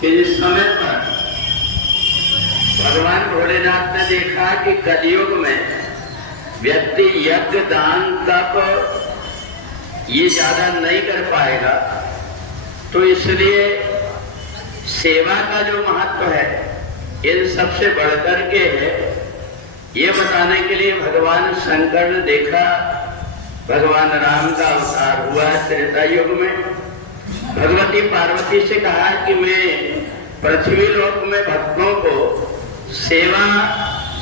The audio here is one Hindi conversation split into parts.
कि जिस समय पर भगवान भोलेनाथ ने देखा कि कलयुग में व्यक्ति यज्ञ दान तप ये ज्यादा नहीं कर पाएगा, तो इसलिए सेवा का जो महत्व है इन सबसे बढ़कर के है, ये बताने के लिए भगवान शंकर ने देखा भगवान राम का अवतार हुआ त्रेता युग में। भगवती पार्वती से कहा कि मैं पृथ्वी लोक में भक्तों को सेवा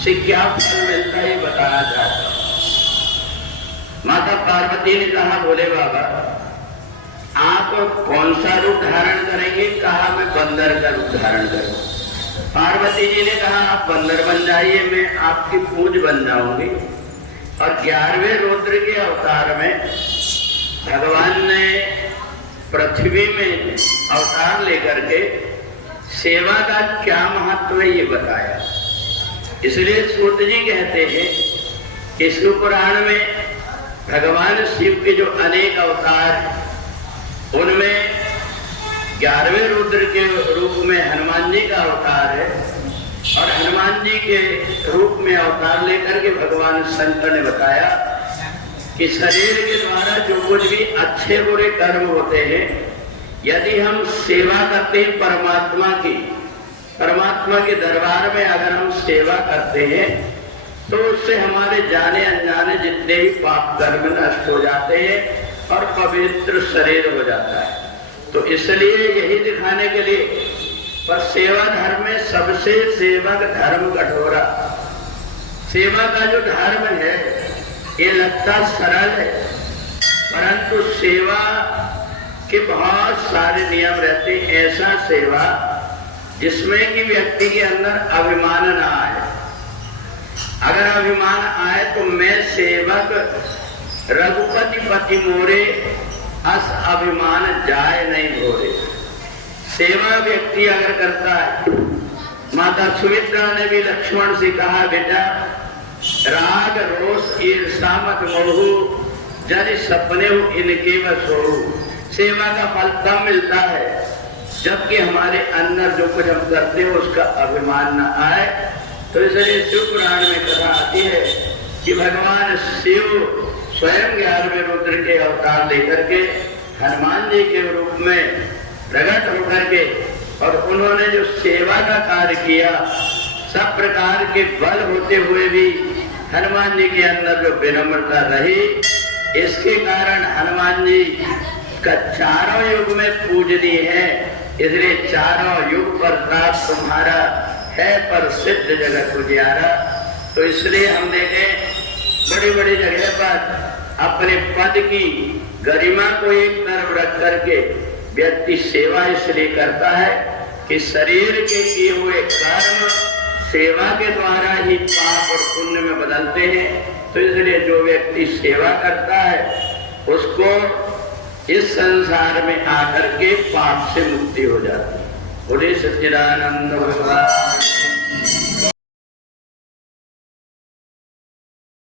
से क्या फल मिलता है बताना चाहता हूं। माता पार्वती ने कहा भोले बाबा आप कौन सा रूप धारण करेंगे? कहा मैं बंदर का रूप धारण करूं। पार्वती जी ने कहा आप बंदर बन जाइए, मैं आपकी पूज बन जाऊंगी। और 11वें रुद्र के अवतार में भगवान ने पृथ्वी में अवतार लेकर के सेवा का क्या महत्व है ये बताया। इसलिए सूत जी कहते हैं कि शिव पुराण में भगवान शिव के जो अनेक अवतार, उनमें 11वें रुद्र के रूप में हनुमान जी का अवतार है। और हनुमान जी के रूप में अवतार लेकर के भगवान शंकर ने बताया कि शरीर के द्वारा जो कुछ भी अच्छे बुरे कर्म होते हैं, यदि हम सेवा करते हैं परमात्मा के दरबार में अगर हम सेवा करते हैं, तो उससे हमारे जाने अनजाने जितने भी पाप कर्म नष्ट हो जाते हैं और पवित्र शरीर हो जाता है। तो इसलिए यही दिखाने के लिए पर सेवा धर्म में सबसे सेवक धर्म कठोरा। सेवा का जो धर्म है ये लगता सरल है, परंतु सेवा के बहुत सारे नियम रहते हैं। ऐसा सेवा जिसमें कि व्यक्ति के अंदर अभिमान ना आए। अगर अभिमान आए तो मैं सेवक रघुपति पति मोरे, अस अभिमान जाए नहीं भोरे। सेवा व्यक्ति अगर करता है, माता सुमित्रा ने भी लक्ष्मण से कहा बेटा राग रोष ईर्षा मत मोहू, जन सपने इनके बस हो। सेवा का फल तब मिलता है जबकि हमारे अंदर जो कुछ हम करते हैं उसका अभिमान न आए। तो इसलिए शिव पुराण में कथा आती है कि भगवान शिव स्वयं 11वें रुद्र के अवतार लेकर के हनुमान जी के रूप में प्रकट होकर के, और उन्होंने जो सेवा का कार्य किया, सब प्रकार के बल होते हुए भी हनुमान जी के अंदर जो विनम्रता रही, इसके कारण हनुमान जी का चारों युग में पूजनीय है। इसलिए चारों युग प्रताप तुम्हारा है, पर सिद्ध जगत उजियारा। तो इसलिए हम देखें बड़ी बड़ी जगह पर अपने पद की गरिमा को एक तरफ रख करके व्यक्ति सेवा इसलिए करता है कि शरीर के किए हुए कर्म सेवा के द्वारा ही पाप और पुण्य में बदलते हैं। तो इसलिए जो व्यक्ति सेवा करता है उसको इस संसार में आकर के पाप से मुक्ति हो जाती है। बोले सच्चिदानंद भगवान।